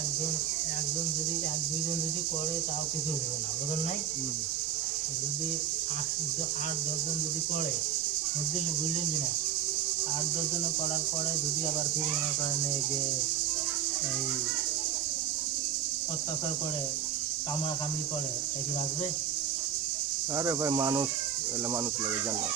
একজন একজন যদি এক দুইজন যদি করে তাও কিছু হবে না, বুঝলেন নাই? যদি আট দশজন যদি করে, বুঝলেন কি না? 8-10 জনে করার পরে যদি আবার ফিরে মনে করেন এই যে এই অত্যাচার করে, কামড়াকামড়ি করে, এটা কি রাখবে? আরে ভাই, মানুষ এলে মানুষ লাগে জান্নাত।